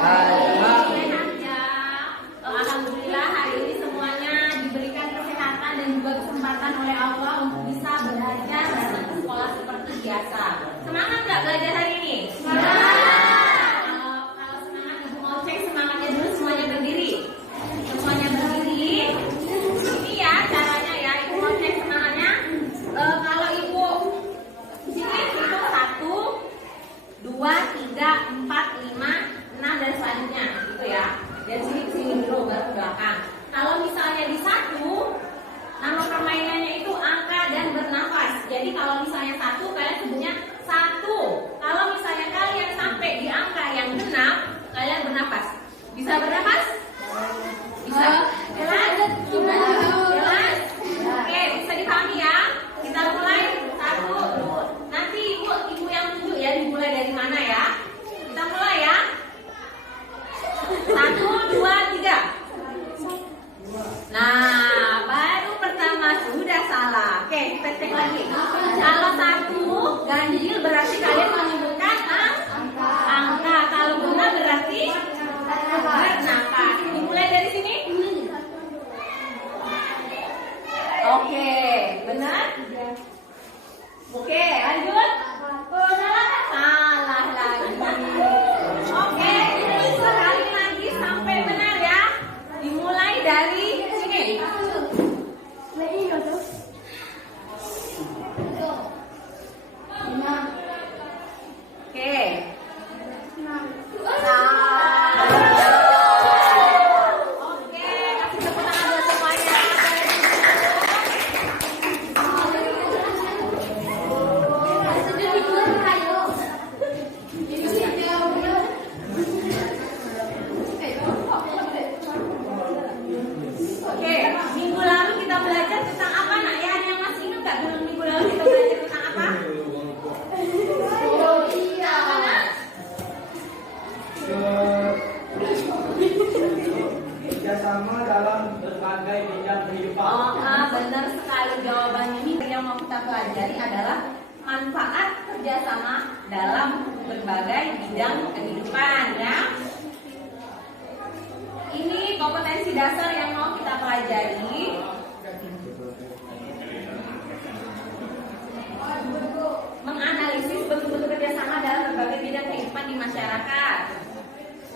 Sehat ya. Alhamdulillah hari ini semuanya diberikan kesehatan dan juga kesempatan oleh Allah untuk bisa belajar datang ke sekolah seperti biasa. Semangat nggak belajar hari ini? Kalau semangat Ibu mau cek semangatnya dulu, semuanya berdiri. Semuanya berdiri. Ini ya caranya ya, Ibu mau cek semangatnya. Kalau Ibu sini hitung 1, 2, 3, 4, 5, 6 dan selanjutnya gitu ya. Dari sini ke sini dulu baru ke belakang. Kalau misalnya di 1, nama permainannya itu angka dan bernafas. Jadi kalau misalnya 1 kalian sebutnya 1. Kalau misalnya kalian sampai di angka yang genap, kalian bernafas. Bisa bernafas? Bisa. Jelas? Jelas? Oke, bisa dipahami ya. Kita mulai 1. Nanti ibu yang tunjuk ya, dimulai dari mana ya. Kita mulai ya. 1, 2, 3. Nah, baru pertama sudah salah. Oke, kita cek lagi. Kalau 1 ganjil berarti kalian menyebutkan angka. Kalau benar berarti bernafas. Dimulai dari sini. Oke, benar? Oke, lanjut. Salah lagi. Oke, sekali lagi sampai benar ya. Dimulai dari sini. Oke. Oke, kasih tepuk tangan buat semuanya. Oke, minggu lalu kita belajar tentang apa nak ya? Ada yang masih ingat nggak minggu lalu kita belajar tentang apa? Apa nak? Kerjasama dalam berbagai bidang kehidupan. Benar sekali jawabannya. Ini yang mau kita pelajari adalah manfaat kerjasama dalam berbagai bidang kehidupan ya. Ini kompetensi dasar yang mau kita pelajari. Menganalisis bentuk-bentuk kerjasama dalam berbagai bidang kehidupan di masyarakat.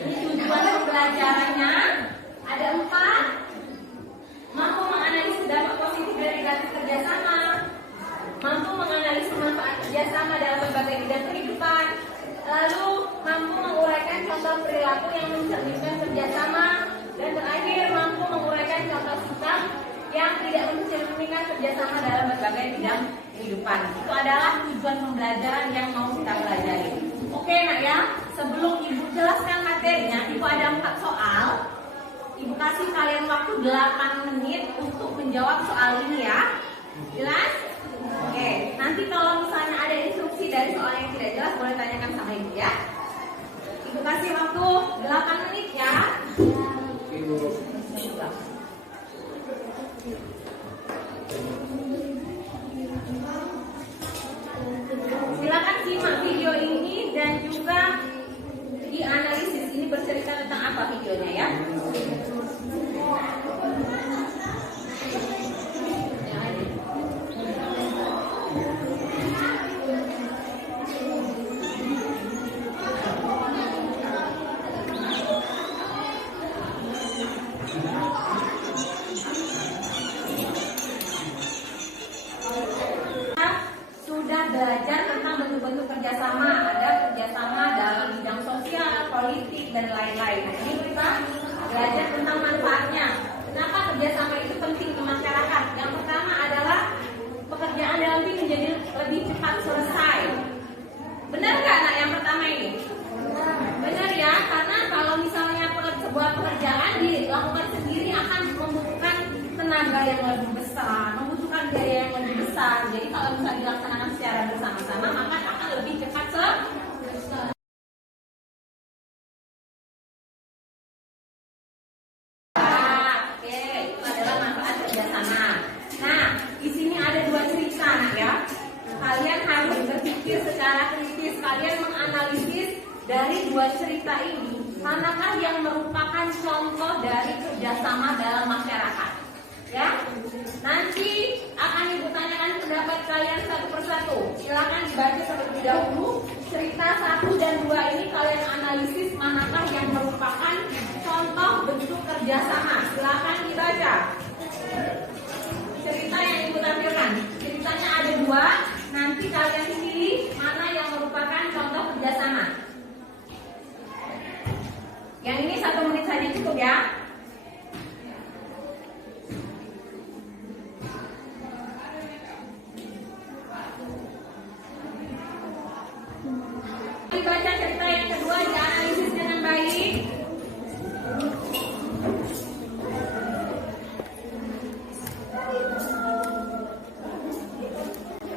Ini tujuan pembelajarannya ada 4. Mampu menganalisis dampak positif dan negatif kerjasama. Mampu menganalisis manfaat kerjasama dalam berbagai bidang kehidupan. Lalu mampu menguraikan contoh perilaku yang mencerminkan kerjasama. Dan terakhir mampu menguraikan contoh sikap yang tidak mencerminkan kerjasama dalam berbagai bidang kehidupan. Itu adalah tujuan pembelajaran yang mau kita pelajari. Oke nak ya, sebelum ibu jelaskan materinya, ibu ada 4 soal. Ibu kasih kalian waktu 8 menit untuk menjawab soal ini ya. Jelas? Oke, nanti kalau misalnya ada instruksi dari soal yang tidak jelas, boleh tanyakan sama ibu ya. Ibu kasih waktu 8 menit ya. Silakan simak video ini dan juga dianalisis. Ini bercerita tentang apa videonya ya? Sudah belajar tentang bentuk-bentuk kerjasama. Ada kerjasama dalam bidang sosial, politik, dan lain-lain. Nah, ini kita belajar tentang manfaatnya. Kenapa kerjasama itu penting di masyarakat? Yang pertama adalah pekerjaan dalam tim menjadi lebih cepat selesai. Benar nggak nak yang pertama ini? Benar ya, karena kalau misalnya sebuah pekerjaan dilakukan sendiri akan membutuhkan tenaga yang lebih besar, membutuhkan biaya yang lebih besar. Jadi kalau bisa dilaksanakan secara bersama-sama, maka akan lebih cepat selesai. Oke, itu adalah manfaat kerjasama. Nah, di sini ada 2 cerita nak ya. Kalian harus berpikir secara kritis. Kalian menganalisis dari 2 cerita ini manakah yang merupakan contoh dari kerjasama dalam masyarakat? Ya, nanti akan Ibu tanyakan pendapat kalian satu persatu. Silakan dibaca terlebih dahulu. Cerita 1 dan 2 ini kalian analisis manakah yang merupakan contoh bentuk kerjasama. Silakan dibaca. Cerita yang Ibu tampilkan. Ceritanya ada 2. Nanti kalian pilih mana yang merupakan contoh kerjasama. Yang ini 1 menit saja cukup ya. Dibaca cerita yang kedua, dianalisis dengan baik.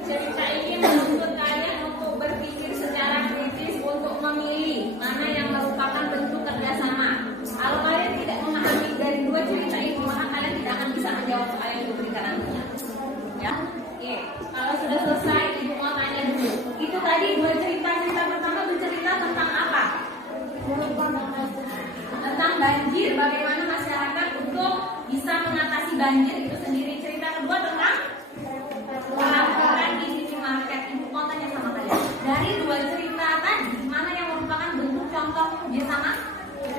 Cerita ini menuntut kalian untuk berpikir secara kritis untuk memilih mana yang merupakan bentuk kerjasama. Kalau kalian tidak memahami dari 2 cerita ini, maka kalian tidak akan bisa menjawab soal yang diberikan nantinya. Ya, oke. Kalau sudah selesai, Ibu mau tanya dulu. Itu tadi 2 cerita. Cerita pertama bercerita tentang apa? Tentang banjir. Bagaimana masyarakat untuk bisa mengatasi banjir itu sendiri. Cerita kedua tentang pelaporan di minimarket. Ibu mau tanya sama kalian. Dari 2 cerita tadi, mana yang merupakan bentuk contoh kerjasama?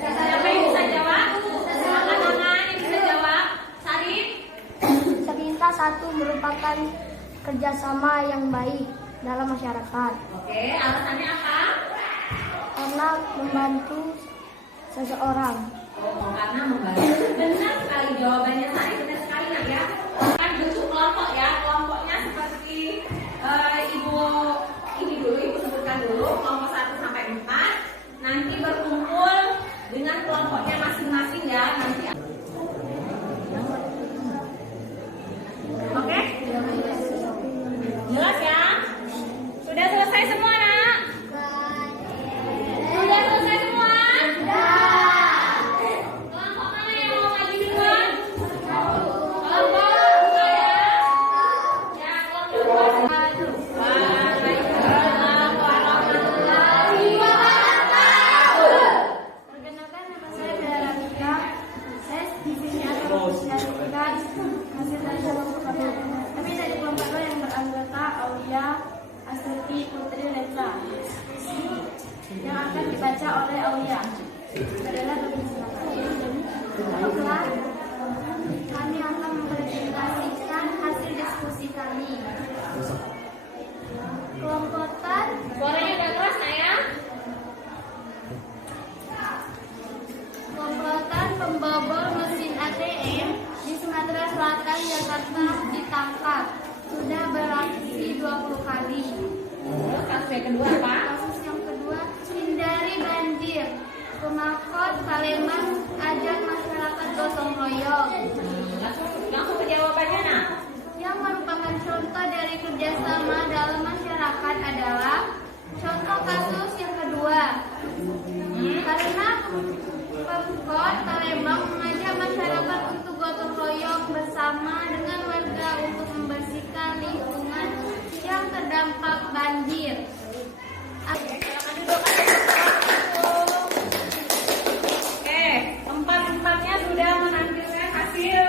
Siapa yang bisa jawab? Silakan tangan yang bisa jawab. Sarif. Cerita 1 merupakan kerjasama yang baik dalam masyarakat Oke, alasannya apa? karena membantu seseorang. Oh, karena membantu. Benar sekali jawabannya, Sarif. Benar sekali nak ya. Kan bentuk kelompok ya. Kelompoknya seperti Ibu ini dulu, Ibu sebutkan dulu kelompok 1 sampai 4. Nanti berkumpul dengan kelompoknya masing-masing ya. Nanti oke? Jelas ya? Sudah selesai semua nak? Sudah selesai semua? Kelompok mana yang mau maju duluan? Kelompok 2 ya? Ya, kelompok 2. Waalaikumsalam warahmatullahi wabarakatuh. Perkenalkan, nama saya Bella Rafika. Saya di sini akan menyaksikan hasil dari kelompok 1. Kami dari kelompok 2 yang beranggota Aulia, Astuti, Putri, Reza. Yang akan dibaca oleh Aulia adalah baiklah, kami akan mempresentasikan hasil diskusi kami. Kelompokan Suaranya udah keras nak ya? komplotan pembobol mesin ATM di Sumatera Selatan, Jakarta ditangkap. Sudah beraksi 20 kali. Kasus yang kedua apa? Kasus yang kedua, hindari banjir. Pemakot Palembang ajak masyarakat gotong royong. Langsung ke jawabannya nak. Yang merupakan contoh dari kerjasama dalam masyarakat adalah contoh kasus yang kedua. Karena Pemkot Palembang mengajak masyarakat untuk gotong royong bersama dengan warga untuk membersihkan lingkungan yang terdampak banjir. Silakan duduk. Oke, empat-empatnya sudah menampilkan hasil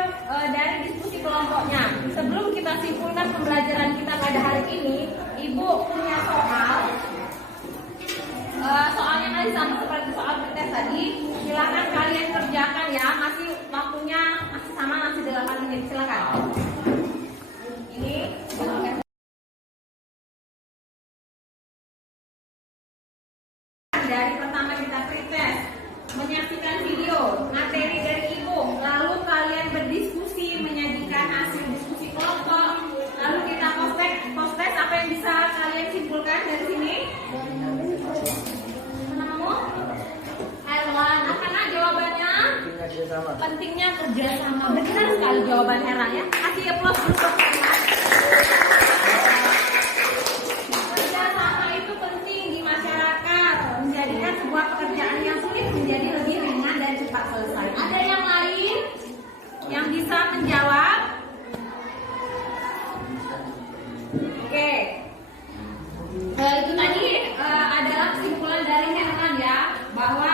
dari diskusi kelompoknya. Sebelum kita simpulkan pembelajaran kita pada hari ini, Ibu punya soal. Soalnya masih sama seperti soal tes tadi. Silakan kalian kerjakan ya. Masih waktunya masih sama, masih 8 menit. Silakan. Ini dari pertama kita pretest, menyaksikan video materi dari Ibu, lalu kalian berdiskusi, menyajikan hasil diskusi kelompok, lalu kita post-test apa yang bisa kalian simpulkan dari sini? Namamu? Herwan. Apa jawabannya? Pentingnya kerjasama. Benar sekali jawaban Herwan ya. Kasih applause dulu buat Herwan. Kerjasama itu penting di masyarakat, menjadikan sebuah pekerjaan yang sulit menjadi lebih ringan dan cepat selesai. Ada yang lain yang bisa menjawab? Oke. Itu tadi adalah kesimpulan dari Herman ya, bahwa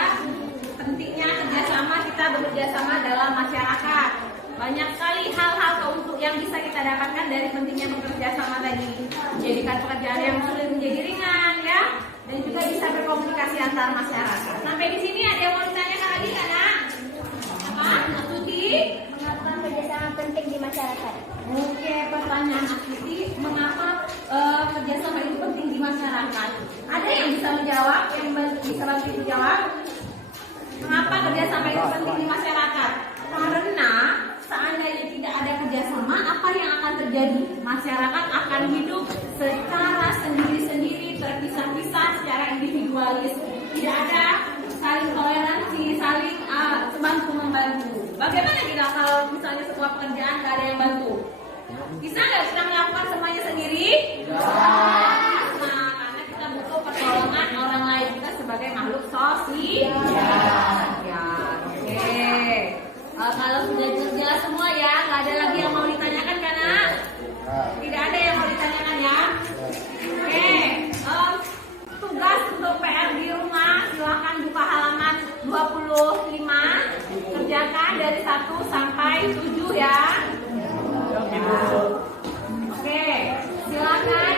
kerjasama dalam masyarakat. Banyak sekali hal-hal keuntungan yang bisa kita dapatkan dari pentingnya bekerja sama tadi. Menjadikan pekerjaan yang sulit menjadi ringan, ya, dan juga bisa berkomunikasi antar masyarakat. Sampai di sini ada yang mau ditanyakan lagi kan, Nak? Apa? Astuti? Mengapa kerjasama penting di masyarakat? Oke, pertanyaan Astuti, mengapa kerjasama itu penting di masyarakat? Ada yang bisa menjawab? Yang bisa bantu menjawab? Mengapa kerjasama itu penting di masyarakat? Karena seandainya tidak ada kerjasama, apa yang akan terjadi? Masyarakat akan hidup secara sendiri-sendiri, terpisah-pisah, secara individualis. Tidak ada saling toleransi, saling bantu membantu. Bagaimana kita kalau misalnya sebuah pekerjaan nggak ada yang bantu? Bisa nggak kita melakukan semuanya sendiri? Nah, karena kita butuh pertolongan orang lain, kita sebagai makhluk sosial. Ya, oke. Kalau sudah jelas semua ya, nggak ada lagi yang mau ditanyakan kan, Nak? Tidak ada yang mau ditanyakan ya? Oke. Tugas untuk PR di rumah, silahkan buka halaman 25. Kerjakan dari 1 sampai 7 ya. Oke, silakan